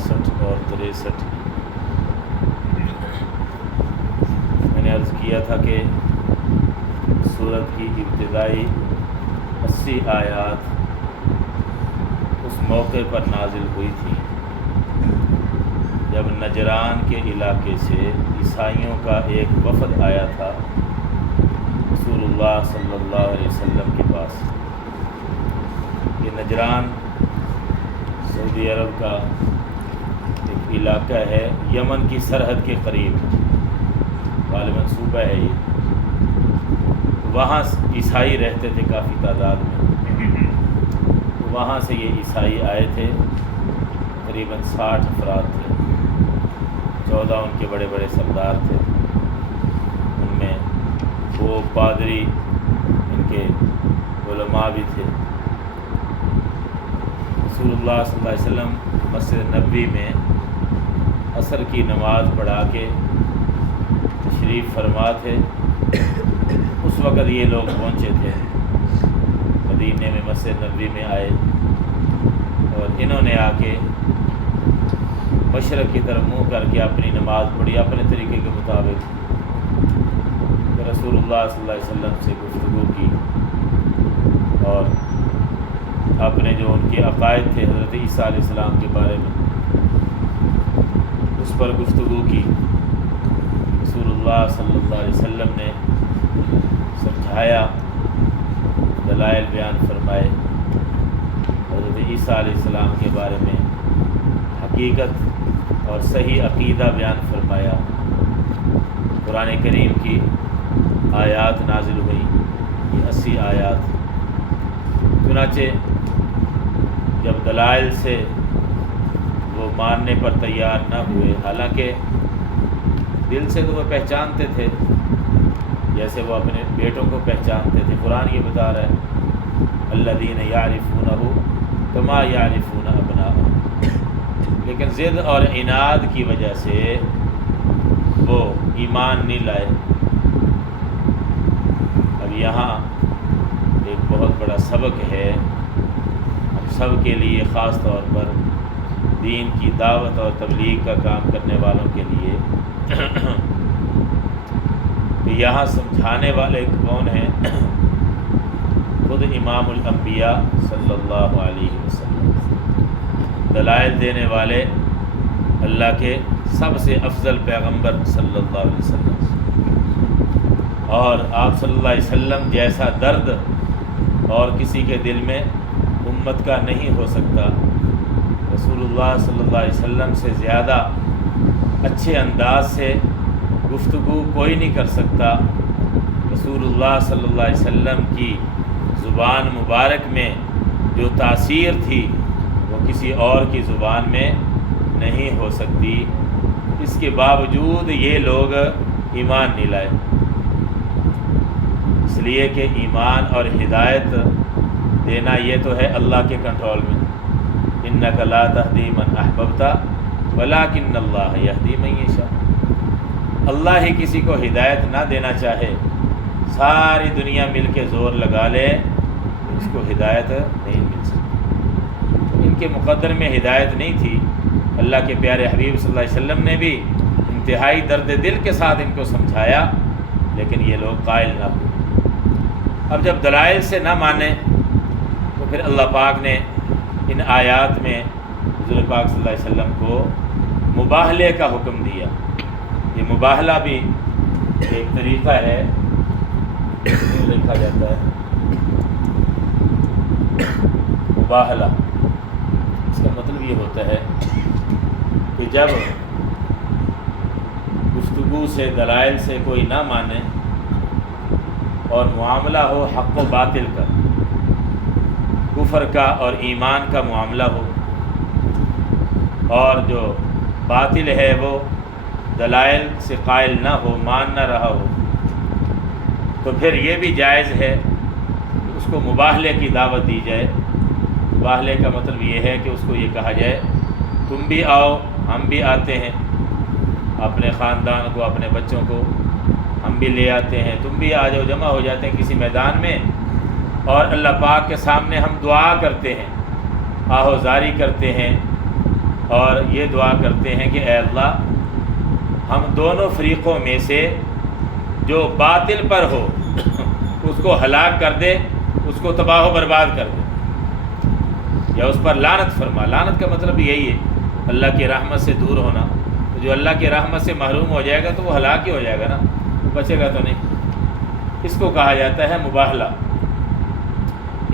62 اور 63 میں نے عرض کیا تھا کہ سورت کی ابتدائی 80 آیات اس موقع پر نازل ہوئی تھی جب نجران کے علاقے سے عیسائیوں کا ایک وفد آیا تھا رسول اللہ صلی اللہ علیہ وسلم کے پاس۔ یہ نجران سعودی عرب کا ایک علاقہ ہے، یمن کی سرحد کے قریب غالباً صوبہ ہے یہ۔ وہاں عیسائی رہتے تھے کافی تعداد میں، وہاں سے یہ عیسائی آئے تھے، تقریباً 60 افراد تھے، 14 ان کے بڑے بڑے سردار تھے، ان میں وہ پادری ان کے علماء بھی تھے۔ رسول اللہ صلی اللہ علیہ وسلم مسجد نبوی میں عصر کی نماز پڑھا کے تشریف فرما تھے۔ اس وقت یہ لوگ پہنچے تھے مدینے میں، مسجد نبوی میں آئے اور انہوں نے آ کے مشرق کی طرف منہ کر کے اپنی نماز پڑھی اپنے طریقے کے مطابق۔ رسول اللہ صلی اللہ علیہ وسلم سے گفتگو کی اور اپنے جو ان کے عقائد تھے حضرت عیسیٰ علیہ السلام کے بارے میں اس پر گفتگو کی۔ رسول اللہ صلی اللہ علیہ وسلم نے سمجھایا، دلائل بیان فرمائے، حضرت عیسیٰ علیہ السلام کے بارے میں حقیقت اور صحیح عقیدہ بیان فرمایا۔ قرآن کریم کی آیات نازل ہوئی، یہ 80 آیات۔ چنانچہ جب دلائل سے وہ ماننے پر تیار نہ ہوئے، حالانکہ دل سے تو وہ پہچانتے تھے جیسے وہ اپنے بیٹوں کو پہچانتے تھے۔ قرآن یہ بتا رہا ہے الذین یعرفونہ کما یعرفون ابناءہم، لیکن ضد اور عناد کی وجہ سے وہ ایمان نہیں لائے۔ اب یہاں ایک بہت بڑا سبق ہے ہم سب کے لیے، خاص طور پر دین کی دعوت اور تبلیغ کا کام کرنے والوں کے لیے، کہ یہاں سمجھانے والے کون ہیں؟ خود امام الانبیاء صلی اللہ علیہ وسلم، دلائل دینے والے اللہ کے سب سے افضل پیغمبر صلی اللہ علیہ وسلم، اور آپ صلی اللہ علیہ وسلم جیسا درد اور کسی کے دل میں امت کا نہیں ہو سکتا۔ رسول اللہ صلی اللہ علیہ وسلم سے زیادہ اچھے انداز سے گفتگو کوئی نہیں کر سکتا۔ رسول اللہ صلی اللہ علیہ وسلم کی زبان مبارک میں جو تاثیر تھی وہ کسی اور کی زبان میں نہیں ہو سکتی۔ اس کے باوجود یہ لوگ ایمان نہیں لائے، اس لیے کہ ایمان اور ہدایت دینا یہ تو ہے اللہ کے کنٹرول میں۔ انک لا تہدی من احببت ولکن اللہ یہدی من یشاء۔ اللہ ہی کسی کو ہدایت نہ دینا چاہے، ساری دنیا مل کے زور لگا لے، اس کو ہدایت نہیں مل سکتی۔ ان کے مقدر میں ہدایت نہیں تھی۔ اللہ کے پیارے حبیب صلی اللہ علیہ وسلم نے بھی انتہائی درد دل کے ساتھ ان کو سمجھایا، لیکن یہ لوگ قائل نہ ہوئے۔ اب جب دلائل سے نہ مانے تو پھر اللہ پاک نے ان آیات میں حضور پاک صلی اللہ علیہ وسلم کو مباہلے کا حکم دیا۔ یہ مباہلہ بھی ایک طریقہ ہے، لکھا جاتا ہے مباہلہ، اس کا مطلب یہ ہوتا ہے کہ جب گفتگو سے دلائل سے کوئی نہ مانے اور معاملہ ہو حق و باطل کا، کفر کا اور ایمان کا معاملہ ہو، اور جو باطل ہے وہ دلائل سے قائل نہ ہو، مان نہ رہا ہو، تو پھر یہ بھی جائز ہے کہ اس کو مباہلے کی دعوت دی جائے۔ مباہلے کا مطلب یہ ہے کہ اس کو یہ کہا جائے تم بھی آؤ، ہم بھی آتے ہیں، اپنے خاندان کو، اپنے بچوں کو ہم بھی لے آتے ہیں، تم بھی آ جاؤ، جمع ہو جاتے ہیں کسی میدان میں، اور اللہ پاک کے سامنے ہم دعا کرتے ہیں، آہوزاری کرتے ہیں اور یہ دعا کرتے ہیں کہ اے اللہ ہم دونوں فریقوں میں سے جو باطل پر ہو اس کو ہلاک کر دے، اس کو تباہ و برباد کر دے، یا اس پر لعنت فرما۔ لعنت کا مطلب یہی ہے اللہ کی رحمت سے دور ہونا۔ تو جو اللہ کی رحمت سے محروم ہو جائے گا تو وہ ہلاک ہی ہو جائے گا نا، بچے گا تو نہیں۔ اس کو کہا جاتا ہے مباہلہ۔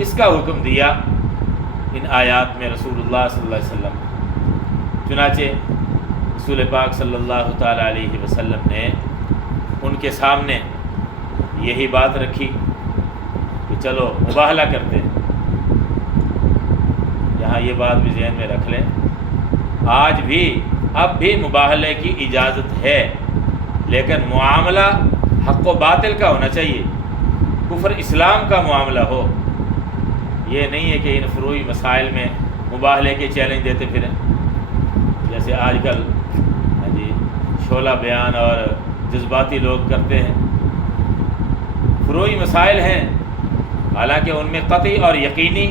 اس کا حکم دیا ان آیات میں رسول اللہ صلی اللہ علیہ وسلم۔ چنانچہ رسول پاک صلی اللہ تعالیٰ علیہ وسلم نے ان کے سامنے یہی بات رکھی کہ چلو مباہلہ کرتے ہیں۔ یہاں یہ بات بھی ذہن میں رکھ لیں، آج بھی اب بھی مباہلے کی اجازت ہے، لیکن معاملہ حق و باطل کا ہونا چاہیے، کفر اسلام کا معاملہ ہو۔ یہ نہیں ہے کہ ان فروعی مسائل میں مباہلے کے چیلنج دیتے پھریں، جیسے آج کل شعلہ بیان اور جذباتی لوگ کرتے ہیں۔ فروعی مسائل ہیں، حالانکہ ان میں قطعی اور یقینی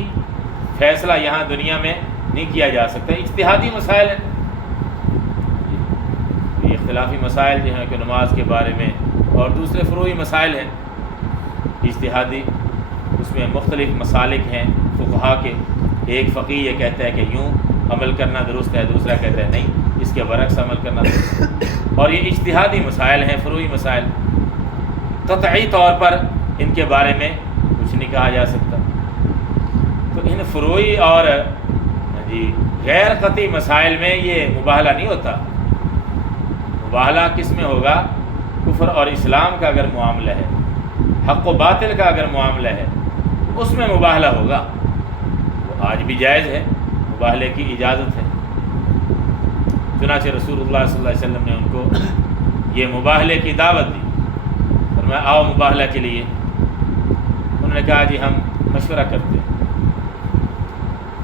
فیصلہ یہاں دنیا میں نہیں کیا جا سکتا، اجتہادی مسائل ہیں۔ یہ اختلافی مسائل جو ہیں کہ نماز کے بارے میں اور دوسرے فروعی مسائل ہیں اجتہادی، اس میں مختلف مسالک ہیں فقہا کے۔ ایک فقیہ یہ کہتا ہے کہ یوں عمل کرنا درست ہے، دوسرا کہتا ہے نہیں، اس کے برعکس عمل کرنا درست ہے۔ اور یہ اجتہادی مسائل ہیں، فروعی مسائل، قطعی طور پر ان کے بارے میں کچھ نہیں کہا جا سکتا۔ تو ان فروعی اور غیر قطعی مسائل میں یہ مباہلہ نہیں ہوتا۔ مباہلہ کس میں ہوگا؟ کفر اور اسلام کا اگر معاملہ ہے، حق و باطل کا اگر معاملہ ہے، اس میں مباہلہ ہوگا۔ وہ آج بھی جائز ہے، مباہلے کی اجازت ہے۔ چنانچہ رسول اللہ صلی اللہ علیہ وسلم نے ان کو یہ مباہلے کی دعوت دی، فرمایا آؤ مباہلہ کے لیے۔ انہوں نے کہا جی ہم مشورہ کرتے ہیں۔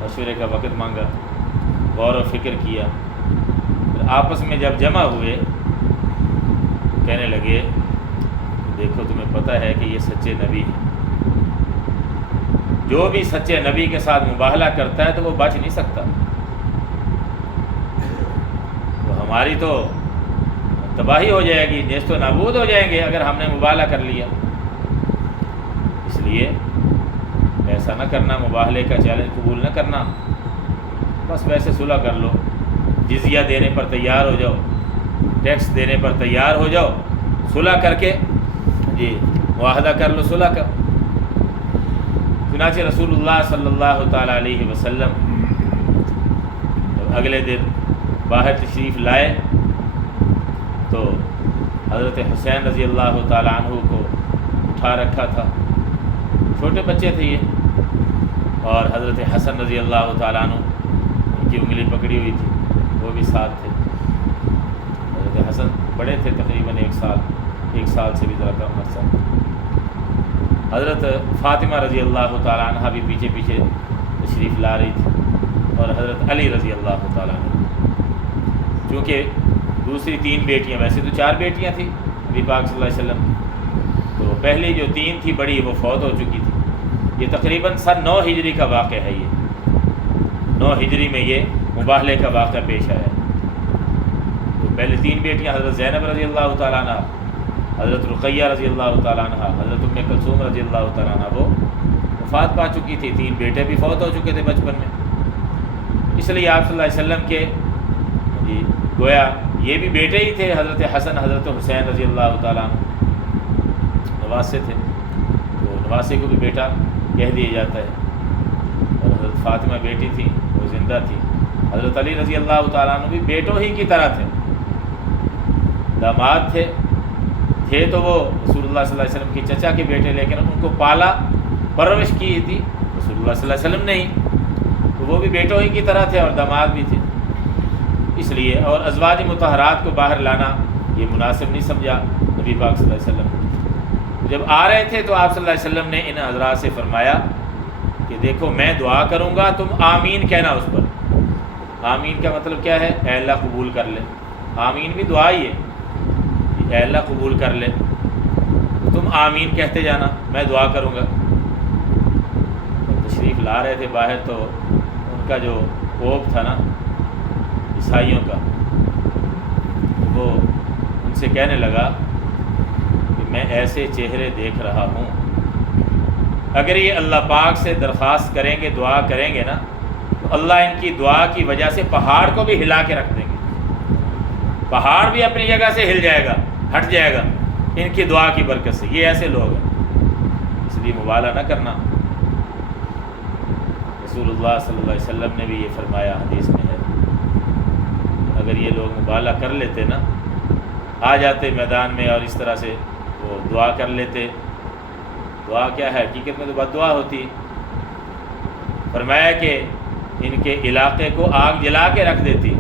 مشورے کا وقت مانگا، غور و فکر کیا، پھر آپس میں جب جمع ہوئے کہنے لگے دیکھو تمہیں پتہ ہے کہ یہ سچے نبی ہیں، جو بھی سچے نبی کے ساتھ مباہلہ کرتا ہے تو وہ بچ نہیں سکتا، تو ہماری تو تباہی ہو جائے گی، نیست و نابود ہو جائیں گے اگر ہم نے مباہلہ کر لیا۔ اس لیے ایسا نہ کرنا، مباہلے کا چیلنج قبول نہ کرنا، بس ویسے صلح کر لو، جزیہ دینے پر تیار ہو جاؤ، ٹیکس دینے پر تیار ہو جاؤ، صلح کر کے معاہدہ کر لو صلح کا۔ چنانچہ رسول اللہ صلی اللہ تعالیٰ علیہ وسلم جب اگلے دن باہر تشریف لائے تو حضرت حسین رضی اللہ تعالیٰ عنہ کو اٹھا رکھا تھا، چھوٹے بچے تھے یہ، اور حضرت حسن رضی اللہ تعالیٰ عنہ ان کی انگلی پکڑی ہوئی تھی، وہ بھی ساتھ تھے۔ حضرت حسن بڑے تھے، تقریباً ایک سال سے بھی ذرا کم عرصہ۔ حضرت فاطمہ رضی اللہ تعالیٰ عنہ بھی پیچھے پیچھے تشریف لا رہی تھی، اور حضرت علی رضی اللہ تعالیٰ عنہ۔ چونکہ دوسری 3 بیٹیاں، ویسے تو 4 بیٹیاں تھیں نبی پاک صلی اللہ علیہ وسلم کی، تو پہلی جو 3 تھی بڑی وہ فوت ہو چکی تھی۔ یہ تقریباً سن 9 ہجری کا واقعہ ہے، یہ 9 ہجری میں یہ مباہلے کا واقعہ پیش آیا۔ تو پہلے 3 بیٹیاں حضرت زینب رضی اللہ تعالیٰ عنہ، حضرت رقیہ رضی اللہ تعالیٰ عنہ، حضرت ام کلثوم رضی اللہ تعالیٰ عنہ، وہ وفات پا چکی تھی۔ 3 بیٹے بھی فوت ہو چکے تھے بچپن میں، اس لیے آپ صلی اللہ علیہ وسلم کے گویا یہ بھی بیٹے ہی تھے، حضرت حسن حضرت حسین رضی اللہ تعالیٰ عنہ نواسے تھے، تو نواسے کو بھی بیٹا کہہ دیا جاتا ہے۔ اور حضرت فاطمہ بیٹی تھی، وہ زندہ تھی۔ حضرت علی رضی اللہ تعالیٰ عنہ بھی بیٹوں ہی کی طرح تھے، داماد تھے تو وہ رسول اللہ صلی اللہ علیہ وسلم کے چچا کے بیٹے، لیکن ان کو پالا پرورش کی تھی رسول اللہ صلی اللہ علیہ وسلم نے ہی، تو وہ بھی بیٹوں ہی کی طرح تھے اور داماد بھی تھے۔ اس لیے اور ازواج مطہرات کو باہر لانا یہ مناسب نہیں سمجھا نبی پاک صلی اللہ علیہ وسلم۔ جب آ رہے تھے تو آپ صلی اللہ علیہ وسلم نے ان حضرات سے فرمایا کہ دیکھو میں دعا کروں گا، تم آمین کہنا اس پر۔ آمین کا مطلب کیا ہے؟ اے اللہ قبول کر لے۔ آمین بھی دعا ہی ہے، اے اللہ قبول کر لے، تم آمین کہتے جانا، میں دعا کروں گا۔ تشریف لا رہے تھے باہر، تو ان کا جو کوپ تھا نا، عیسائیوں کا، وہ ان سے کہنے لگا کہ میں ایسے چہرے دیکھ رہا ہوں، اگر یہ اللہ پاک سے درخواست کریں گے، دعا کریں گے نا، تو اللہ ان کی دعا کی وجہ سے پہاڑ کو بھی ہلا کے رکھ دیں گے، پہاڑ بھی اپنی جگہ سے ہل جائے گا، ہٹ جائے گا ان کی دعا کی برکت سے۔ یہ ایسے لوگ ہیں، اس لیے مبالغہ نہ کرنا۔ رسول اللہ صلی اللہ علیہ وسلم نے بھی یہ فرمایا، حدیث میں ہے، اگر یہ لوگ مبالغہ کر لیتے نا، آ جاتے میدان میں اور اس طرح سے وہ دعا کر لیتے، دعا کیا ہے حقیقت میں تو بد دعا ہوتی۔ فرمایا کہ ان کے علاقے کو آگ جلا کے رکھ دیتی،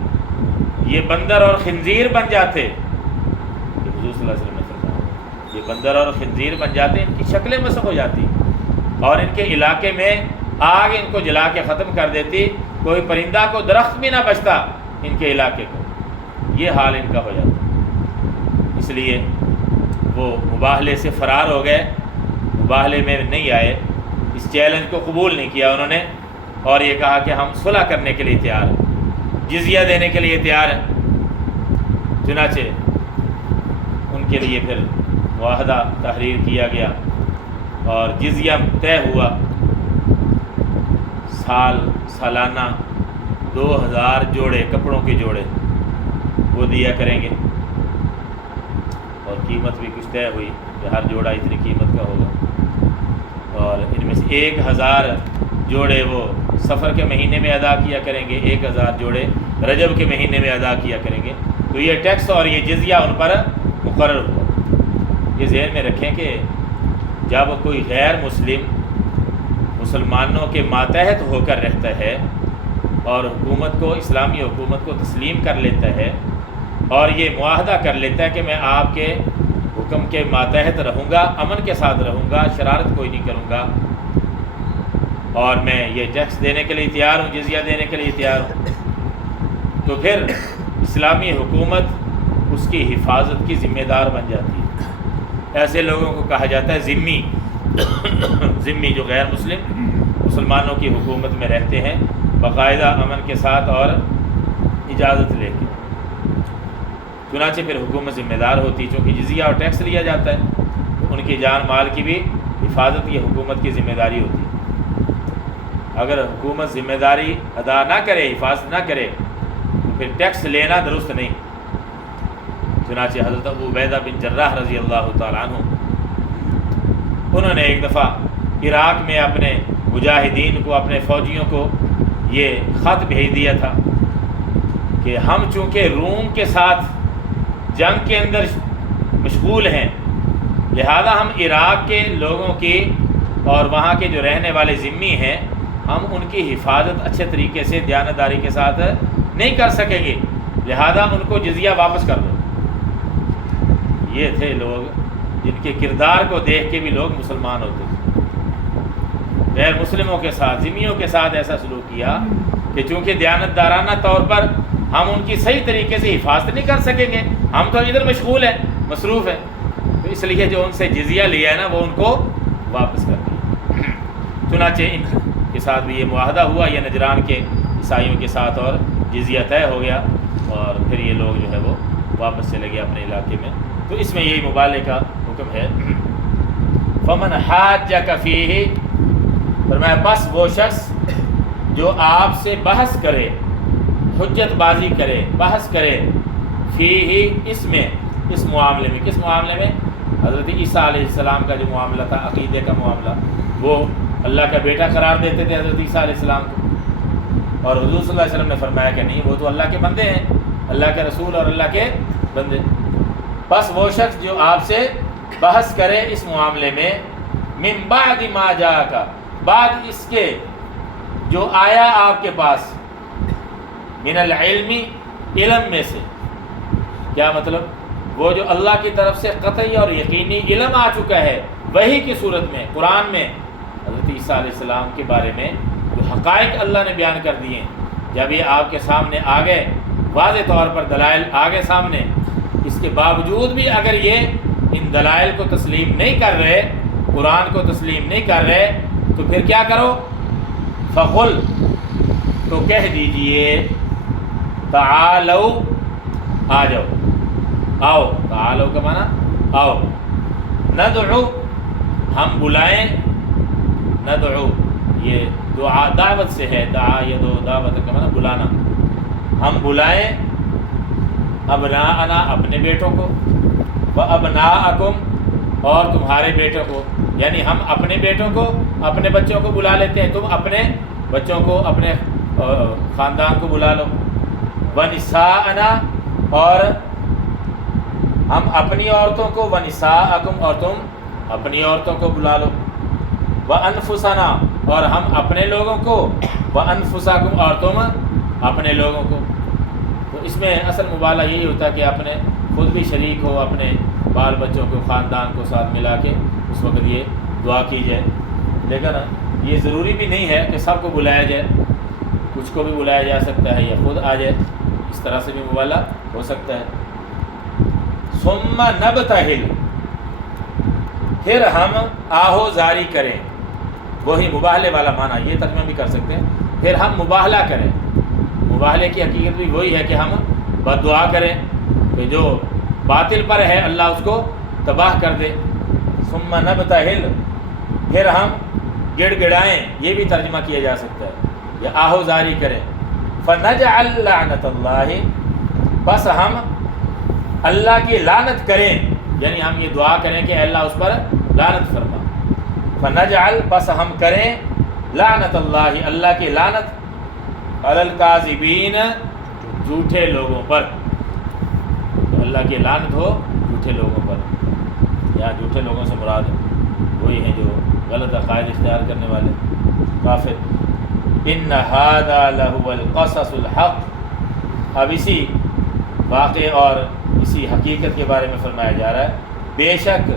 یہ بندر اور خنزیر بن جاتے، یہ حضور صلی اللہ علیہ وسلم نے فرمایا، یہ بندر اور خنزیر بن جاتے، ان کی شکلیں مسخ ہو جاتی اور ان کے علاقے میں آگ ان کو جلا کے ختم کر دیتی، کوئی پرندہ کو درخت بھی نہ بچتا ان کے علاقے کو، یہ حال ان کا ہو جاتا۔ اس لیے وہ مباہلے سے فرار ہو گئے، مباہلے میں نہیں آئے، اس چیلنج کو قبول نہیں کیا انہوں نے، اور یہ کہا کہ ہم صلح کرنے کے لیے تیار ہیں، جزیہ دینے کے لیے تیار ہیں۔ چنانچہ ان کے لیے پھر معاہدہ تحریر کیا گیا اور جزیہ طے ہوا، سالانہ 2000 جوڑے کپڑوں کے جوڑے وہ دیا کریں گے، اور قیمت بھی کچھ طے ہوئی کہ ہر جوڑا اتنی قیمت کا ہوگا، اور ان میں سے 1000 جوڑے وہ سفر کے مہینے میں ادا کیا کریں گے، 1000 جوڑے رجب کے مہینے میں ادا کیا کریں گے۔ تو یہ ٹیکس اور یہ جزیہ ان پر مقرر ہوا۔ یہ ذہن میں رکھیں کہ جب کوئی غیر مسلم مسلمانوں کے ماتحت ہو کر رہتا ہے اور حکومت کو، اسلامی حکومت کو تسلیم کر لیتا ہے اور یہ معاہدہ کر لیتا ہے کہ میں آپ کے حکم کے ماتحت رہوں گا، امن کے ساتھ رہوں گا، شرارت کوئی نہیں کروں گا، اور میں یہ ٹیکس دینے کے لیے تیار ہوں، جزیہ دینے کے لیے تیار ہوں، تو پھر اسلامی حکومت اس کی حفاظت کی ذمہ دار بن جاتی ہے۔ ایسے لوگوں کو کہا جاتا ہے ذمی، ذمی جو غیر مسلمانوں کی حکومت میں رہتے ہیں باقاعدہ امن کے ساتھ اور اجازت لے کے۔ چنانچہ پھر حکومت ذمہ دار ہوتی، چونکہ جزیہ اور ٹیکس لیا جاتا ہے، تو ان کی جان مال کی بھی حفاظت یہ حکومت کی ذمہ داری ہوتی ہے۔ اگر حکومت ذمہ داری ادا نہ کرے، حفاظت نہ کرے، تو پھر ٹیکس لینا درست نہیں۔ چنانچہ حضرت ابو عبیدہ بن جراح رضی اللہ تعالیٰ عنہ، انہوں نے ایک دفعہ عراق میں اپنے مجاہدین کو، اپنے فوجیوں کو یہ خط بھیج دیا تھا کہ ہم چونکہ روم کے ساتھ جنگ کے اندر مشغول ہیں، لہذا ہم عراق کے لوگوں کی اور وہاں کے جو رہنے والے ذمی ہیں، ہم ان کی حفاظت اچھے طریقے سے دیانتداری کے ساتھ نہیں کر سکیں گے، لہذا ان کو جزیہ واپس کر دو۔ یہ تھے لوگ جن کے کردار کو دیکھ کے بھی لوگ مسلمان ہوتے تھے۔ غیر مسلموں کے ساتھ، ذمیوں کے ساتھ ایسا سلوک کیا کہ چونکہ دیانتدارانہ طور پر ہم ان کی صحیح طریقے سے حفاظت نہیں کر سکیں گے، ہم تو ادھر مشغول ہیں، مصروف ہیں، تو اس لیے جو ان سے جزیہ لیا ہے نا وہ ان کو واپس کر دیا۔ چنانچہ ان کے ساتھ بھی یہ معاہدہ ہوا، یہ نجران کے عیسائیوں کے ساتھ، اور جزیہ طے ہو گیا، اور پھر یہ لوگ جو ہے وہ واپس چلے گئے اپنے علاقے میں۔ تو اس میں یہی مبالغے کا حکم ہے۔ فمن حاجک فیہ، فرمایا بس وہ شخص جو آپ سے بحث کرے، حجت بازی کرے، بحث کرے، فیہ اس میں، اس معاملے میں، کس معاملے میں؟ حضرت عیسیٰ علیہ السلام کا جو معاملہ تھا، عقیدے کا معاملہ، وہ اللہ کا بیٹا قرار دیتے تھے حضرت عیسیٰ علیہ السلام کو، اور حضور صلی اللہ علیہ وسلم نے فرمایا کہ نہیں، وہ تو اللہ کے بندے ہیں، اللہ کے رسول اور اللہ کے بندے۔ بس وہ شخص جو آپ سے بحث کرے اس معاملے میں، من بعد ما جاءک، بعد اس کے جو آیا آپ کے پاس، من العلم، علم میں سے، کیا مطلب؟ وہ جو اللہ کی طرف سے قطعی اور یقینی علم آ چکا ہے وحی کی صورت میں، قرآن میں حضرت عیسیٰ علیہ السلام کے بارے میں جو حقائق اللہ نے بیان کر دیے، جب یہ آپ کے سامنے آ گئے، واضح طور پر دلائل آ گئے سامنے، اس کے باوجود بھی اگر یہ ان دلائل کو تسلیم نہیں کر رہے، قرآن کو تسلیم نہیں کر رہے، تو پھر کیا کرو؟ فقل، تو کہہ دیجئے، تعالو آ جاؤ، آؤ، تعالو کا معنی آؤ، ندعو ہم بلائیں، ندعو یہ دعا دعوت سے ہے، دعا یدعو دعوت کا معنی بلانا، ہم بلائیں ابناءنا اپنے بیٹوں کو، وابناءکم اور تمہارے بیٹوں کو، یعنی ہم اپنے بیٹوں کو اپنے بچوں کو بلا لیتے ہیں، تم اپنے بچوں کو اپنے خاندان کو بلا لو، ونساءنا اور ہم اپنی عورتوں کو، ونساءکم اور تم اپنی عورتوں کو بلا لو، وانفسنا اور ہم اپنے لوگوں کو، وانفسکم اور تم اپنے لوگوں کو۔ تو اس میں اصل مبالغہ یہی ہوتا ہے کہ اپنے خود بھی شریک ہو، اپنے بال بچوں کو خاندان کو ساتھ ملا کے اس وقت یہ دعا کی جائے، لیکن یہ ضروری بھی نہیں ہے کہ سب کو بلایا جائے، کچھ کو بھی بلایا جا سکتا ہے یا خود آ جائے، اس طرح سے بھی مبالغہ ہو سکتا ہے۔ ثم نبتہل پھر ہم آہو زاری کریں، وہی مباہلے والا معنی یہ ترجمہ بھی کر سکتے ہیں، پھر ہم مباہلہ کریں، مباہلے کی حقیقت بھی وہی ہے کہ ہم بد دعا کریں کہ جو باطل پر ہے اللہ اس کو تباہ کر دے۔ ثم نبتہل پھر ہم گڑ گڑائیں، یہ بھی ترجمہ کیا جا سکتا ہے، یا آہو زاری کریں۔ فنجعل لعنت اللہ بس ہم اللہ کی لعنت کریں، یعنی ہم یہ دعا کریں کہ اللہ اس پر لعنت فرما۔ فنجعل بس ہم کریں لعنت اللہ اللہ کی لعنت علی الکاذبین جھوٹے لوگوں پر، تو اللہ کی لعنت ہو جھوٹے لوگوں پر، یا جھوٹے لوگوں سے مراد وہی ہیں جو غلط عقائد اختیار کرنے والے کافر۔ ان ھذا لہو القصص الحق، اب اسی واقعے اور اسی حقیقت کے بارے میں فرمایا جا رہا ہے، بے شک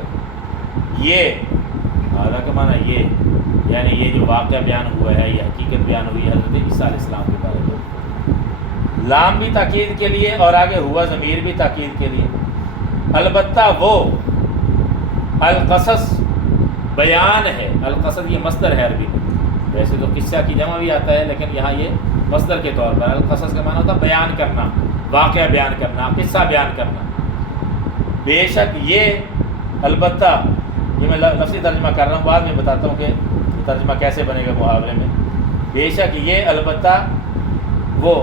یہ ھذا کا معنی یہ، یعنی یہ جو واقعہ بیان ہوا ہے، یہ حقیقت بیان ہوئی ہے حضرت عیسیٰ علیہ السلام کے بارے میں، لام بھی تاکید کے لیے اور آگے ہوا ضمیر بھی تاکید کے لیے۔ البتہ وہ القصص بیان ہے، القصص یہ مصدر ہے عربی میں، ویسے تو قصہ کی جمع بھی آتا ہے لیکن یہاں یہ مصدر کے طور پر القصص کا معنی ہوتا ہے بیان کرنا، واقعہ بیان کرنا، قصہ بیان کرنا۔ بے شک یہ البتہ، یہ میں لفظی ترجمہ کر رہا ہوں، بعد میں بتاتا ہوں کہ ترجمہ کیسے بنے گا محاورے میں۔ بے شک یہ البتہ وہ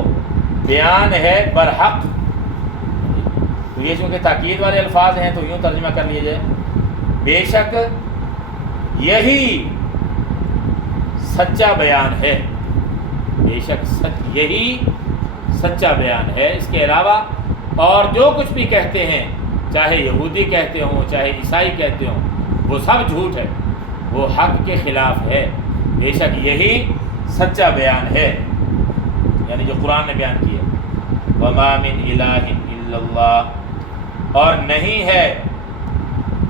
بیان ہے برحق، تو یہ چونکہ تاکید والے الفاظ ہیں تو یوں ترجمہ کر لیے جائے، بے شک یہی سچا بیان ہے، بے شک یہی سچا بیان ہے، اس کے علاوہ اور جو کچھ بھی کہتے ہیں، چاہے یہودی کہتے ہوں چاہے عیسائی کہتے ہوں، وہ سب جھوٹ ہے، وہ حق کے خلاف ہے، بے شک یہی سچا بیان ہے، یعنی جو قرآن نے بیان کیا۔ وما من الہ الا اللہ، اور نہیں ہے،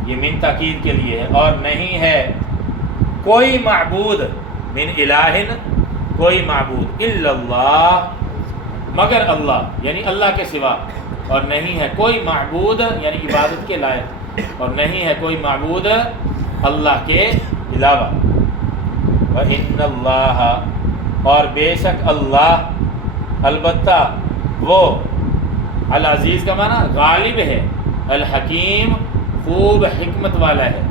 یہ من تاکید کے لیے ہے، اور نہیں ہے کوئی معبود، من الہ کوئی معبود، الا اللہ مگر اللہ، یعنی اللہ کے سوا، اور نہیں ہے کوئی معبود یعنی عبادت کے لائق، اور نہیں ہے کوئی معبود اللہ کے علاوہ۔ وَإِنَّ اللَّهَ اور بے شک اللہ، البتہ وہ العزیز کا معنی غالب ہے، الحکیم خوب حکمت والا ہے،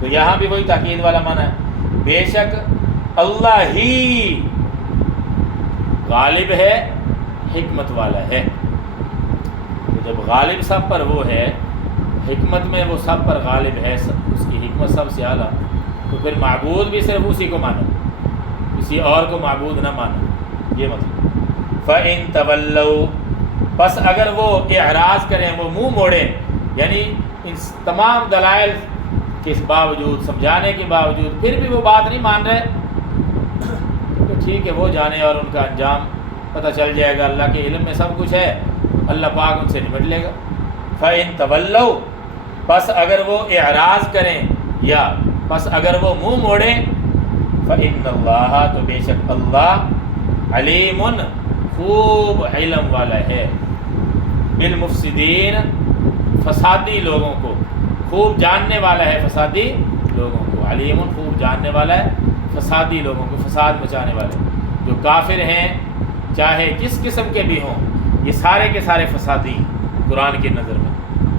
تو یہاں بھی وہی تاکید والا معنی ہے، بے شک اللہ ہی غالب ہے حکمت والا ہے۔ تو جب غالب سب پر وہ ہے، حکمت میں وہ سب پر غالب ہے، اس کی حکمت سب سے اعلیٰ، تو پھر معبود بھی صرف اسی کو مانو، کسی اور کو معبود نہ مانو، یہ مطلب۔ فَإِن تَوَلَّوْا پس اگر وہ اعراض کریں، وہ منہ موڑیں، یعنی ان تمام دلائل کے باوجود، سمجھانے کے باوجود پھر بھی وہ بات نہیں مان رہے، تو ٹھیک ہے، وہ جانے اور ان کا انجام پتہ چل جائے گا، اللہ کے علم میں سب کچھ ہے، اللہ پاک ان سے نمٹ لے گا۔ فَإِن تَوَلَّوْا پس اگر وہ اعراض کریں یا پس اگر وہ منہ موڑیں، فَإِنَّ اللَّهَ تو بے شک اللہ علیم خوب علم والا ہے، بالمفسدین فسادی لوگوں کو، خوب جاننے والا ہے فسادی لوگوں کو، علیم خوب جاننے والا ہے فسادی لوگوں کو، فساد مچانے والے جو کافر ہیں، چاہے کس قسم کے بھی ہوں، یہ سارے کے سارے فسادی قرآن کی نظر میں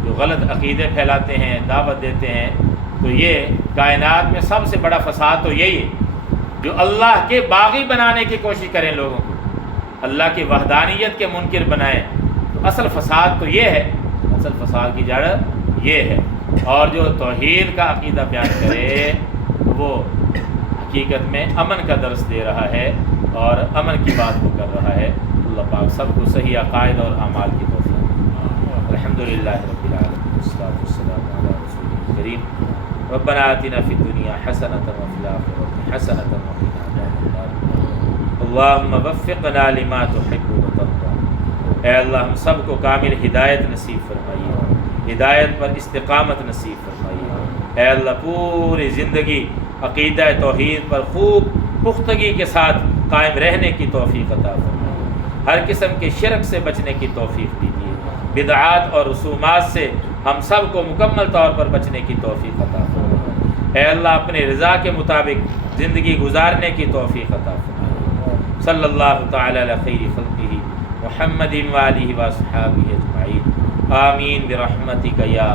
جو غلط عقیدے پھیلاتے ہیں، دعوت دیتے ہیں، تو یہ کائنات میں سب سے بڑا فساد تو یہی ہے جو اللہ کے باغی بنانے کی کوشش کریں، لوگوں کو اللہ کی وحدانیت کے منکر بنائیں۔ تو اصل فساد تو یہ ہے، اصل فساد کی جڑ یہ ہے۔ اور جو توحید کا عقیدہ بیان کرے وہ حقیقت میں امن کا درس دے رہا ہے اور امن کی بات کو کر رہا ہے۔ اللہ پاک سب کو صحیح عقائد اور اعمال کی توفیق۔ الحمدللہ رب العالمین والصلاۃ والسلام علی رسول الکریم۔ ربنا آتنا فی الدنیا حسنۃ وفی الآخرۃ حسنۃ وقنا عذاب النار۔ اللہم وفقنا لما تحب وترضى۔ اے اللہ ہم سب کو کامل ہدایت نصیب فرمائیے، ہدایت پر استقامت نصیب فرمائیے۔ اے اللہ پوری زندگی عقیدہ توحید پر خوب پختگی کے ساتھ قائم رہنے کی توفیق عطا فرمائیے، ہر قسم کے شرک سے بچنے کی توفیق دیجیے، بدعات اور رسومات سے ہم سب کو مکمل طور پر بچنے کی توفیق عطا فرمائیے۔ اے اللہ اپنے رضا کے مطابق زندگی گزارنے کی توفیق عطا فرمائیے۔ صلی اللہ تعالی علی خیر خلقہ محمد و آلہ و اصحابہ اجمعین، آمین برحمتک یا